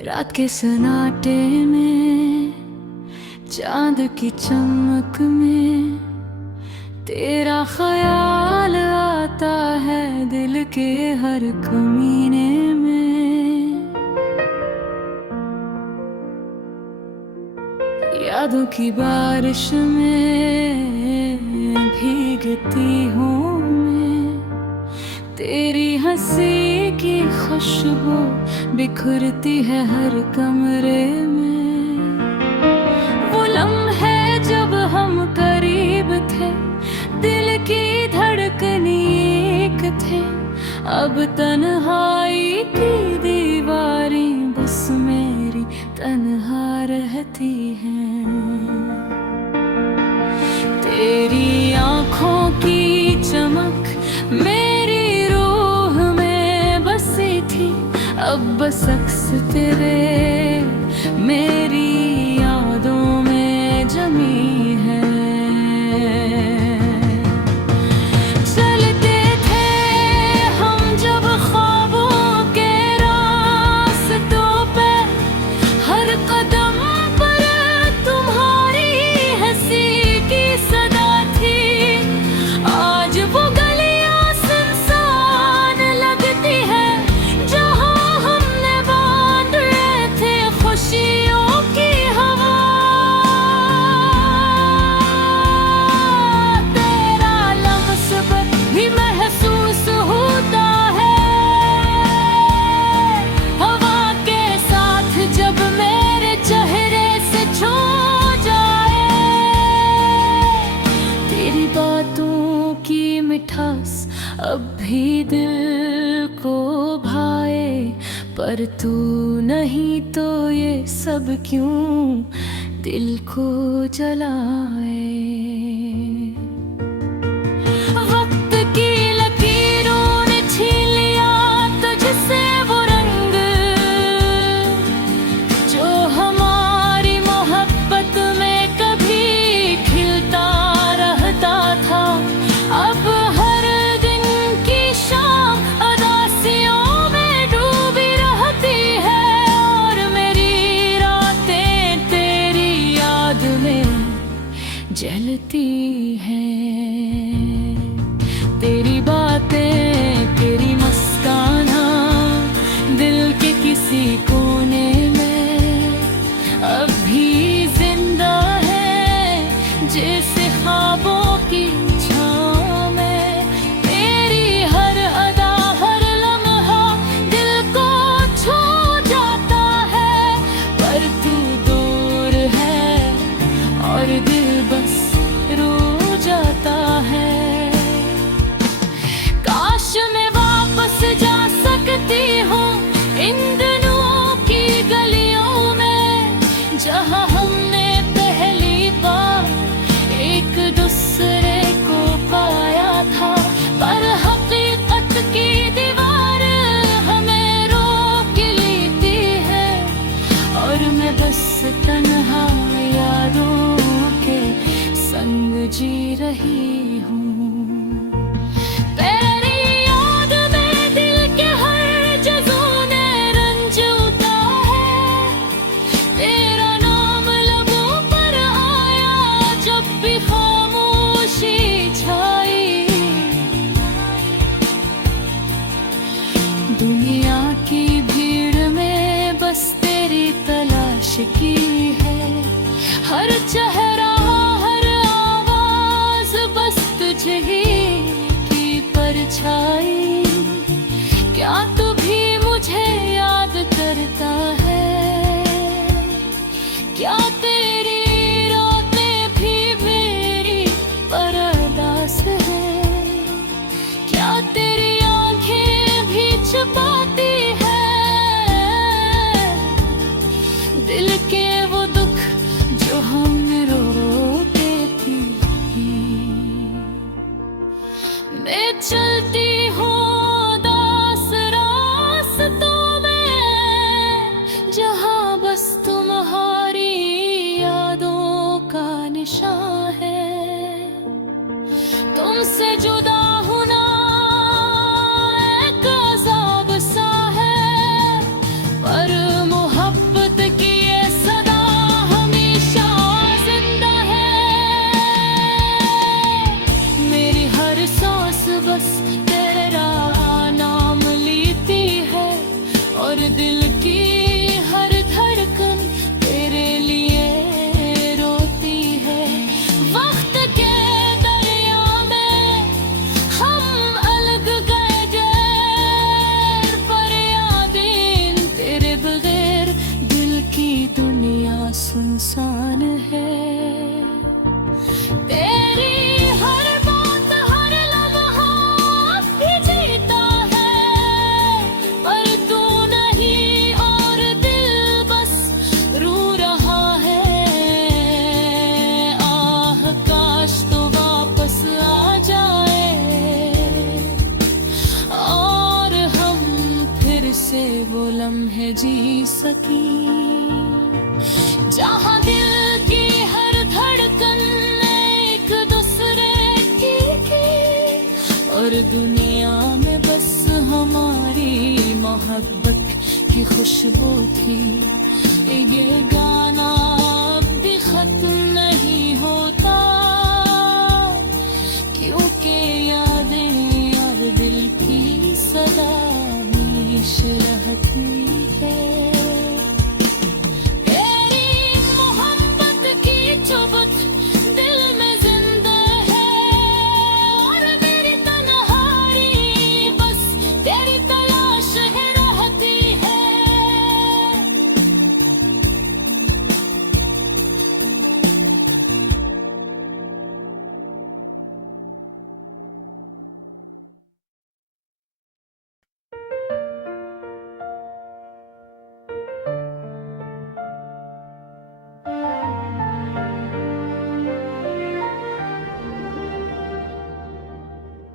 रात के सन्नाटे में, चांद की चमक में तेरा ख्याल आता है दिल के हर कमीने में। यादों की बारिश में भीगती हूँ मैं, तेरी हंसी की खुशबू बिखरती है हर कमरे में। वो लम्हे जब हम करीब थे, दिल की धड़कन एक थे। अब तन्हाई की दीवारें बस मेरी तन्हा रहती हैं। तेरी आँखों की चमक मेरी रूह में बसी थी, अब बस अक्स तेरे मेरी यादों में जमी है। चलते थे हम जब ख्वाबों के रास्तों पे, हर कदम पर तुम्हारी हंसी की सदा थी। आज वो गलियां सुनसान लगती है जहां हमने बांध रहे थे खुशियों की हवा। तेरा लम्स पर भी महसूस होता है, हवा के साथ जब मेरे चेहरे से छू जाए। तेरी बातों की मिठास अब भी दिल को भाए, पर तू नहीं तो ये सब क्यों दिल को जलाए। वक्त की लकीरों ने छीन लिया तुझसे वो रंग, जो हमारी मोहब्बत में कभी खिलता रहता था। अब हर दिन की शाम उदासियों में डूबी रहती है, और मेरी रातें तेरी याद में जलती हैं। तेरी बातें, तेरी मुस्काना दिल के किसी कोने में अब भी जिंदा है, जैसे ख्वाबों की छाँव में। तेरी हर अदा हर लम्हा दिल को छू जाता है, पर तू दूर है और दिल बस रो जाता है। काश मैं वापस जा सकती हूँ इन दिनों की गलियों में, जहाँ हमने पहली बार एक दूसरे को पाया था। पर हकीकत की दीवार हमें रोक लेती है, और मैं बस तन्हा यादों के संग जी रही हूँ। तेरी याद में दिल के हर जज़्बे ने रंज उठा है, तेरा नाम लबों पर आया जब भी खामोशी छाई। दुनिया की भीड़ में बस तेरी तलाश की है, हर चेहरा हर आवाज बस तुझे ही की परछाई। क्या तू भी मुझे याद करता है? क्या तेरी रातें भी मेरी परदास है? क्या तेरी आंखें भी छुपाती है दिल के वो दुख जो हम रोते थी? मैं चलती हूँ उदास रास्तों में, जहाँ बस तुम्हारी यादों का निशान है। तुमसे जुदा होना एक अज़ाब सा है, पर मोहब्बत की, जहाँ दिल की हर धड़कन एक दूसरे की और दुनिया में बस हमारी मोहब्बत की खुशबू थी। ये गाना अब भी खत्म नहीं होता, क्योंकि यादें और दिल की सदा हमेशा रहती है। तेरी मोहब्बत की चुभत दिल में जिंदा है और मेरी तन्हाई बस तेरी तलाश है रहती है।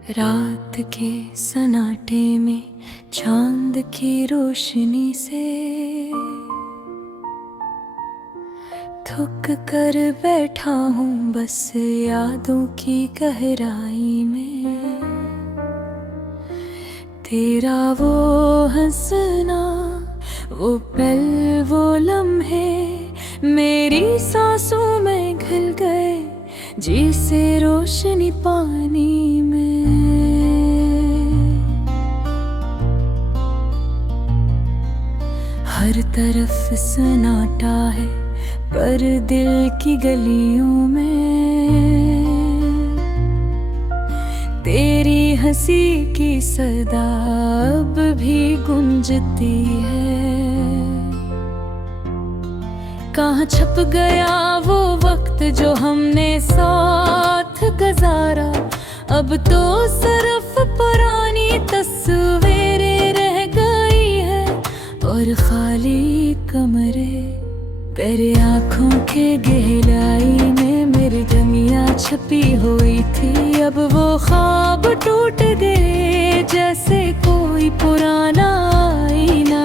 रात के सन्नाटे में चांद की रोशनी से थक कर बैठा हूँ बस यादों की गहराई में। तेरा वो हंसना, वो पल, वो लम्हे मेरी सांसों में घुल गए जैसे रोशनी पानी में। हर तरफ सन्नाटा है पर दिल की गलियों में तेरी हंसी की सदा अब भी गूंजती है। कहाँ छप गया वो वक्त जो हमने साथ गुजारा, अब तो सिर्फ पुरानी तस्वीरें रह गई है और खाली कमरे। तेरे आँखों के गहराई में मेरी दुनिया छपी हुई थी, अब वो ख्वाब टूट गए जैसे कोई पुराना आईना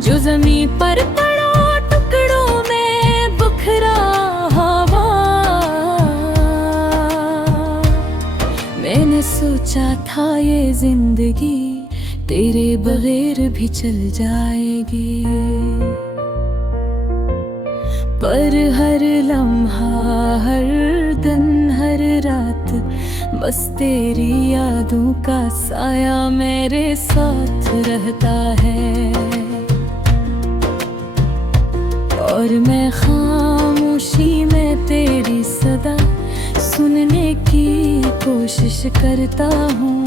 जो ज़मीन पर पड़ा टुकड़ों में बिखरा हुआ। मैंने सोचा था ये जिंदगी तेरे बगैर भी चल जाएगी, पर हर लम्हा, हर दिन, हर रात बस तेरी यादों का साया मेरे साथ रहता है। और मैं खामोशी में तेरी सदा सुनने की कोशिश करता हूँ।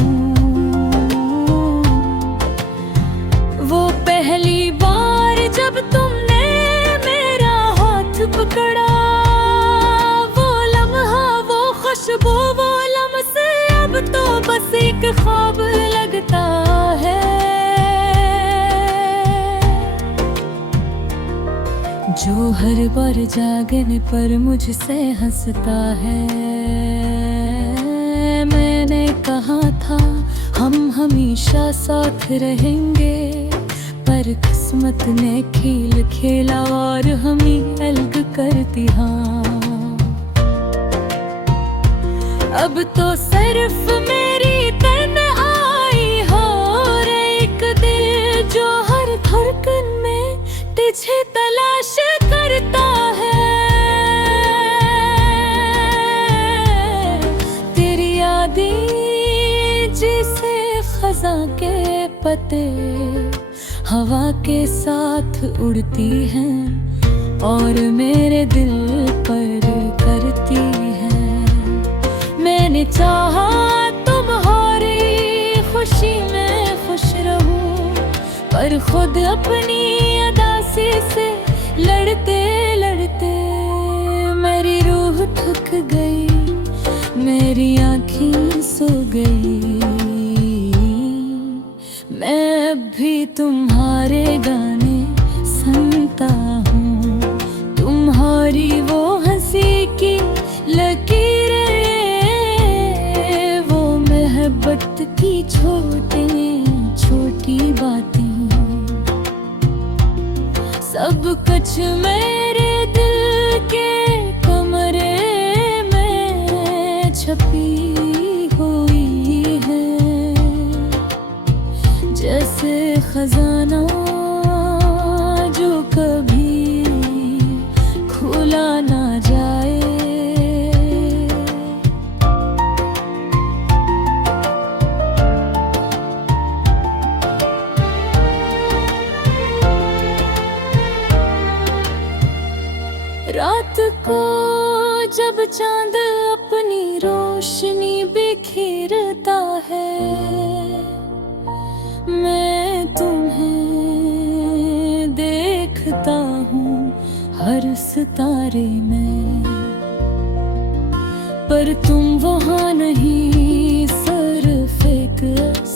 वो पहली बार जब तुमने पकड़ा, वो लम्हा, वो खुशबू, वो लम्हे अब तो बस एक ख्वाब लगता है। जो हर बार जागने पर मुझसे हंसता है। मैंने कहा था हम हमेशा साथ रहेंगे, पर किस्मत ने खेल खेला और हमें अलग कर दिया। अब तो सिर्फ मेरी तन्हाई हो और एक दिल जो हर धड़कन में तुझे तलाश करता है। तेरी यादें जैसे खज़ां के पत्ते हवा के साथ उड़ती हैं और मेरे दिल पर करती हैं। मैंने चाहा तुम्हारी खुशी में खुश रहूं, पर खुद अपनी अदासी से लड़ते लड़ते मेरी रूह थक गई, मेरी आँखें सो गई। मैं अब भी तुम्हारे गाने सुनता हूँ, तुम्हारी वो हंसी की लकीरें, वो मोहब्बत की छोटी छोटी बातें। सब कुछ मेरे दिल के कमरे में छपी हुई है, जैसे खजाना जो कभी खुला ना जाए। रात को जब चांद अपनी रोशनी बिखेरता है, मैं तुम्हें देखता हूँ हर सितारे में, पर तुम वहाँ नहीं, सिर्फ एक रस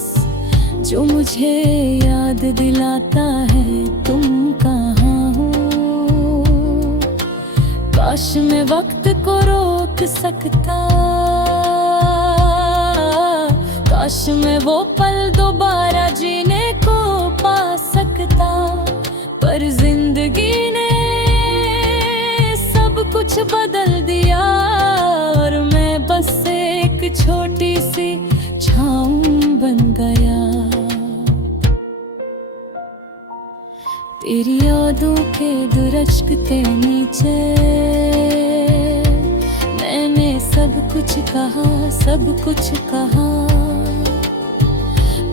जो मुझे याद दिलाता है तुम कहाँ हो। काश मैं वक्त को रोक सकता, काश मैं वो पल दोबारा जीने को पा सकता, पर जिंदगी ने सब कुछ बदल दिया और मैं बस एक छोटी सी छाँव बन गया। तेरी यादों के दुरश्कते नीचे मैंने सब कुछ कहा, सब कुछ कहा,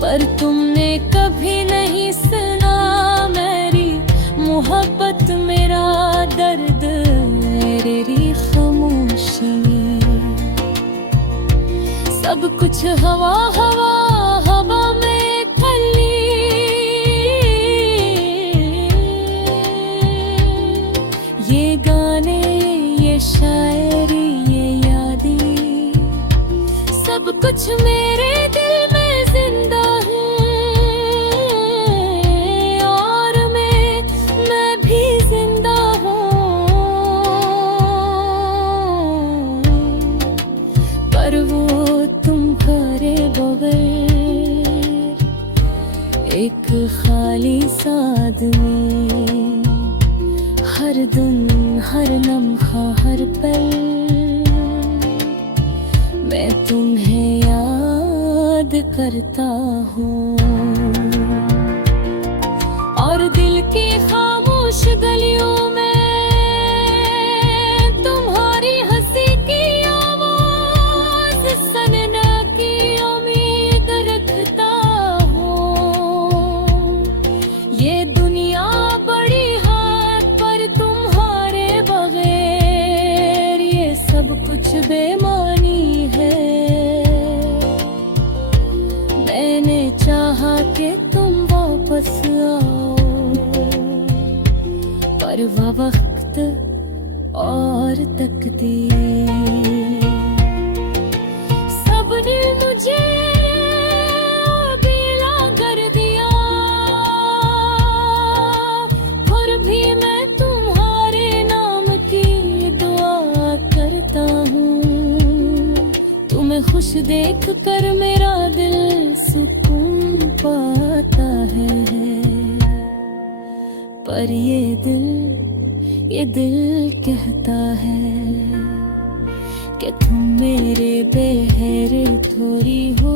पर तुमने कभी नहीं सुना मेरी मोहब्बत, मेरा दर्द, मेरी खामोशी। सब कुछ हवा हवा हवा में खली, ये गाने, ये शायरी, ये यादें, सब कुछ मेरे दिल में जिंदा है और मैं भी जिंदा हूँ, पर वो तुम्हारे बगैर एक खाली सा आदमी, हर दिन, हर लम्हा, हर पल मैं तुम्हें याद करता हूँ। और दिल की खामोश गलियों में तुम्हारी हंसी की आवाज़ सुनने की उम्मीद रखता हूँ। ये दुनिया बड़ी है पर तुम्हारे बगैर ये सब कुछ बेमानी है। मैंने चाहा कि तुम वापस आओ, पर वह वक्त और तकदीर सबने मुझे गीला कर दिया, और भी मैं तुम्हारे नाम की दुआ करता हूँ। तुम्हें खुश देख कर मेरा दिल सुकून पाता है, पर ये दिल कहता है कि तुम मेरे बेहरे थोड़ी हो।